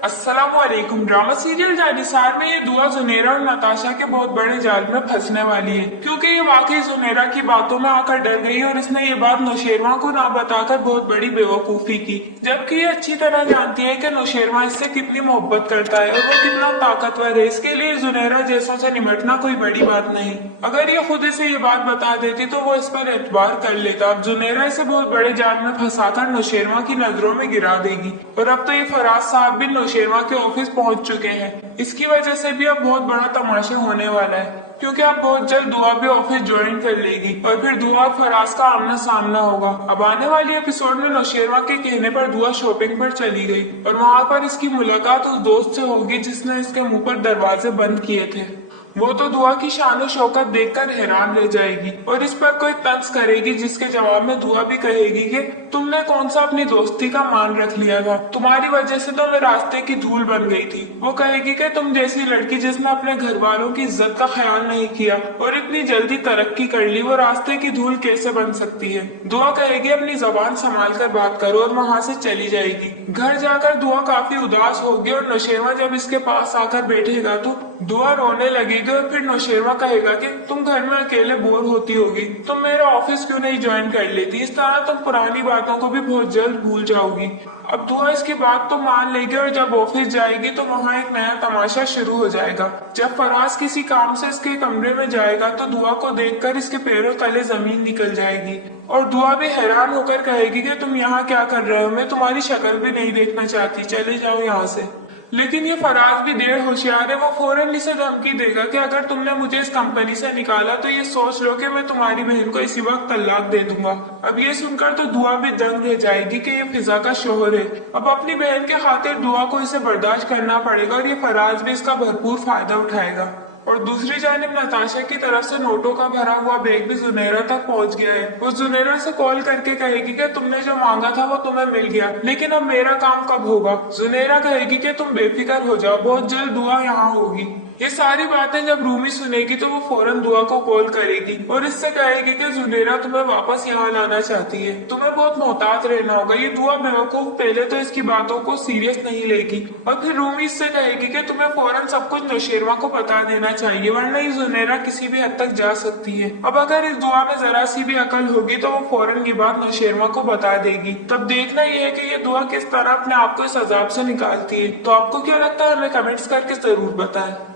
अस्सलाम वालेकुम। Drama serial Jannisar में ये दुआ जुनेरा और नताशा के बहुत बड़े जाल में फंसने वाली है, क्योंकि ये वाकई जुनेरा की बातों में आकर डर गई और इसने ये बात नौशेरवा को ना बताकर बहुत बड़ी बेवकूफी की, जबकि ये अच्छी तरह जानती है कि नौशेरवा इससे कितनी मोहब्बत करता है और वो कितना ताकतवर है। इसके लिए जुनेरा जैसों से निपटना कोई बड़ी बात नहीं। अगर ये खुद इसे ये बात बता देती तो वो इस पर एतबार कर लेता। अब जुनेरा इसे बहुत बड़े जाल में फंसाकर नौशेरवा की नजरों में गिरा देगी। और अब तो ये फराज साहब भी नौशेरवा के ऑफिस पहुंच चुके हैं। इसकी वजह से भी अब बहुत बड़ा तमाशा होने वाला है, क्योंकि अब बहुत जल्द दुआ भी ऑफिस ज्वाइन कर लेगी और फिर दुआ और फराज का आमना सामना होगा। अब आने वाली एपिसोड में नौशेरवा के कहने पर दुआ शॉपिंग पर चली गई और वहाँ पर इसकी मुलाकात उस दोस्त से होगी जिसने इसके मुंह पर दरवाजे बंद किए थे। वो तो दुआ की शान शौकत देखकर हैरान रह जाएगी और इस पर कोई तंज करेगी, जिसके जवाब में दुआ भी कहेगी कि तुमने कौन सा अपनी दोस्ती का मान रख लिया था, तुम्हारी वजह से तो मैं रास्ते की धूल बन गई थी। वो कहेगी कि तुम जैसी लड़की जिसने अपने घर वालों की इज्जत का ख्याल नहीं किया और इतनी जल्दी तरक्की कर ली, वो रास्ते की धूल कैसे बन सकती है। दुआ कहेगी अपनी जबान संभाल कर बात करो और वहाँ से चली जाएगी। घर जाकर दुआ काफी उदास होगी और नौशेरवा जब इसके पास आकर बैठेगा तो दुआ रोने लगेगी और फिर नौशेरवा कहेगा कि तुम घर में अकेले बोर होती होगी, तुम मेरा ऑफिस क्यों नहीं ज्वाइन कर लेती, इस तरह तुम पुरानी बातों को भी बहुत जल्द भूल जाओगी। अब दुआ इसकी बात तो मान लेगी और जब ऑफिस जाएगी तो वहाँ एक नया तमाशा शुरू हो जाएगा। जब फराज किसी काम से इसके कमरे में जाएगा तो दुआ को देखकर इसके पैरों तले जमीन निकल जाएगी और दुआ भी हैरान होकर कहेगी कि तुम यहाँ क्या कर रहे हो, मैं तुम्हारी शक्ल भी नहीं देखना चाहती, चले जाओ यहाँ से। लेकिन ये फराज भी देर होशियार है, वो फौरन इसे धमकी देगा कि अगर तुमने मुझे इस कंपनी से निकाला तो ये सोच लो कि मैं तुम्हारी बहन को इसी वक्त तलाक दे दूंगा। अब ये सुनकर तो दुआ भी दंग रह जाएगी कि ये फिजा का शोहर है। अब अपनी बहन के खातिर दुआ को इसे बर्दाश्त करना पड़ेगा और ये फराज भी इसका भरपूर फायदा उठाएगा। और दूसरी जानिब नताशा की तरफ से नोटों का भरा हुआ बैग भी जुनेरा तक पहुंच गया है। वो जुनेरा से कॉल करके कहेगी कि तुमने जो मांगा था वो तुम्हें मिल गया, लेकिन अब मेरा काम कब होगा। जुनेरा कहेगी कि तुम बेफिक्र हो जाओ, बहुत जल्द दुआ यहाँ होगी। ये सारी बातें जब रूमी सुनेगी तो वो फौरन दुआ को कॉल करेगी और इससे कहेगी कि जुनेरा तुम्हें वापस यहाँ लाना चाहती है, तुम्हें बहुत मोहतात रहना होगा। ये दुआ बेवकूफ पहले तो इसकी बातों को सीरियस नहीं लेगी और फिर रूमी इससे कहेगी कि तुम्हें फौरन सब कुछ नौशेरवा को बता देना चाहिए, वरना ये जुनेरा किसी भी हद तक जा सकती है। अब अगर इस दुआ में जरा सी भी अकल होगी तो वो फौरन ये बात नौशेरवा को बता देगी। तब देखना ये है कि ये दुआ किस तरह अपने आप को इस अजाब से निकालती है। तो आपको क्या लगता है, हमें कमेंट्स करके जरूर बताएं।